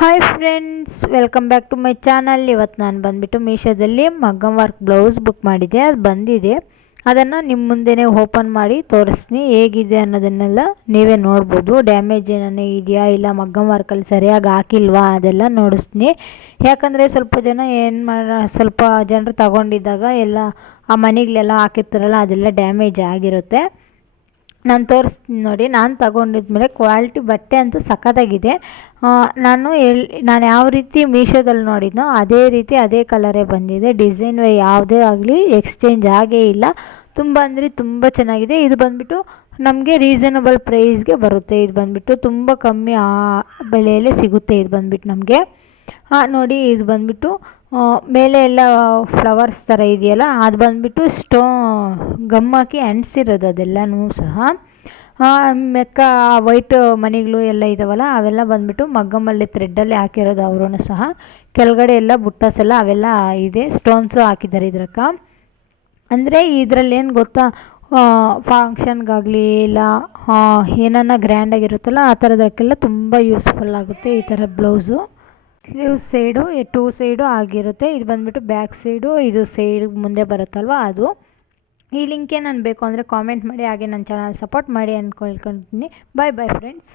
Hi friends, welcome back to my channel. ಇವತ್ತು ನಾನು ಬಂದುಬಿಟ್ಟು ಮೀಶೋದಲ್ಲಿ ಮಗ್ಗಮ್ ವರ್ಕ್ ಬ್ಲೌಸ್ ಬುಕ್ ಮಾಡಿದ್ದೆ. ಅದು ಬಂದಿದೆ. ಅದನ್ನು ನಿಮ್ಮ ಮುಂದೆನೇ ಓಪನ್ ಮಾಡಿ ತೋರಿಸ್ತೀನಿ ಹೇಗಿದೆ ಅನ್ನೋದನ್ನೆಲ್ಲ ನೀವೇ ನೋಡ್ಬೋದು. ಡ್ಯಾಮೇಜ್ ಏನೇ ಇದೆಯಾ, ಇಲ್ಲ ಮಗ್ಗಮ್ ವರ್ಕಲ್ಲಿ ಸರಿಯಾಗಿ ಹಾಕಿಲ್ವಾ ಅದೆಲ್ಲ ನೋಡಿಸ್ತೀನಿ. ಯಾಕಂದರೆ ಸ್ವಲ್ಪ ಜನರು ತಗೊಂಡಿದ್ದಾಗ ಎಲ್ಲ ಆ ಮನೆಗಳೆಲ್ಲ ಹಾಕಿರ್ತಾರಲ್ಲ, ಅದೆಲ್ಲ ಡ್ಯಾಮೇಜ್ ಆಗಿರುತ್ತೆ. ನಾನು ತೋರಿಸ್ತೀನಿ ನೋಡಿ. ನಾನು ತಗೊಂಡಿದ್ಮೇಲೆ ಕ್ವಾಲಿಟಿ ಬಟ್ಟೆ ಅಂತೂ ಸಖತ್ತಾಗಿದೆ. ನಾನು ಯಾವ ರೀತಿ ಮೀಶೋದಲ್ಲಿ ನೋಡಿದ್ನೋ ಅದೇ ರೀತಿ ಅದೇ ಕಲರೇ ಬಂದಿದೆ. ಡಿಸೈನ್ ಯಾವುದೇ ಆಗಲಿ ಎಕ್ಸ್ಚೇಂಜ್ ಆಗೇ ಇಲ್ಲ. ತುಂಬ ಅಂದರೆ ತುಂಬ ಚೆನ್ನಾಗಿದೆ. ಇದು ಬಂದುಬಿಟ್ಟು ನಮಗೆ ರೀಸನಬಲ್ ಪ್ರೈಸ್ಗೆ ಬರುತ್ತೆ. ಇದು ಬಂದುಬಿಟ್ಟು ತುಂಬ ಕಮ್ಮಿ ಬೆಲೆಯಲ್ಲೇ ಸಿಗುತ್ತೆ. ಇದು ಬಂದುಬಿಟ್ಟು ನಮಗೆ ನೋಡಿ, ಇದು ಬಂದುಬಿಟ್ಟು ಮೇಲೆ ಎಲ್ಲ ಫ್ಲವರ್ಸ್ ಥರ ಇದೆಯಲ್ಲ, ಅದು ಬಂದುಬಿಟ್ಟು ಗಮ್ ಹಾಕಿ ಅಂಟಿಸಿರೋದು ಅದೆಲ್ಲನೂ ಸಹ. ಮೆಕ್ಕ ವೈಟ್ ಮಣಿಗಳು ಎಲ್ಲ ಇದ್ದಾವಲ್ಲ, ಅವೆಲ್ಲ ಬಂದುಬಿಟ್ಟು ಮಗ್ಗಮಲ್ಲಿ ಥ್ರೆಡ್ಡಲ್ಲಿ ಹಾಕಿರೋದು ಅವರೂ ಸಹ. ಕೆಳಗಡೆ ಎಲ್ಲ ಬುಟ್ಟಾಸ್ ಎಲ್ಲ ಅವೆಲ್ಲ ಇದೆ, ಸ್ಟೋನ್ಸು ಹಾಕಿದ್ದಾರೆ ಇದ್ರಕ್ಕ. ಅಂದರೆ ಇದರಲ್ಲಿ ಏನು ಗೊತ್ತಾ, ಫಂಕ್ಷನ್ಗಾಗಲಿ ಇಲ್ಲ ಏನನ್ನ ಗ್ರ್ಯಾಂಡಾಗಿರುತ್ತಲ್ಲ ಆ ಥರದಕ್ಕೆಲ್ಲ ತುಂಬ ಯೂಸ್ಫುಲ್ ಆಗುತ್ತೆ ಈ ಥರ ಬ್ಲೌಸು. ಸ್ಲೀವ್ ಸೈಡು 2 ಸೈಡು ಆಗಿರುತ್ತೆ. ಇದು ಬಂದುಬಿಟ್ಟು ಬ್ಯಾಕ್ ಸೈಡು, ಇದು ಸೈಡ್ ಮುಂದೆ ಬರುತ್ತಲ್ವ ಅದು. ಈ ಲಿಂಕೇ ನಾನು ಬೇಕು ಅಂದರೆ ಕಾಮೆಂಟ್ ಮಾಡಿ. ಹಾಗೆ ನನ್ನ ಚಾನಲ್ ಸಪೋರ್ಟ್ ಮಾಡಿ ಅಂದ್ಕೊಳ್ತೀನಿ. ಬಾಯ್ ಬಾಯ್ ಫ್ರೆಂಡ್ಸ್.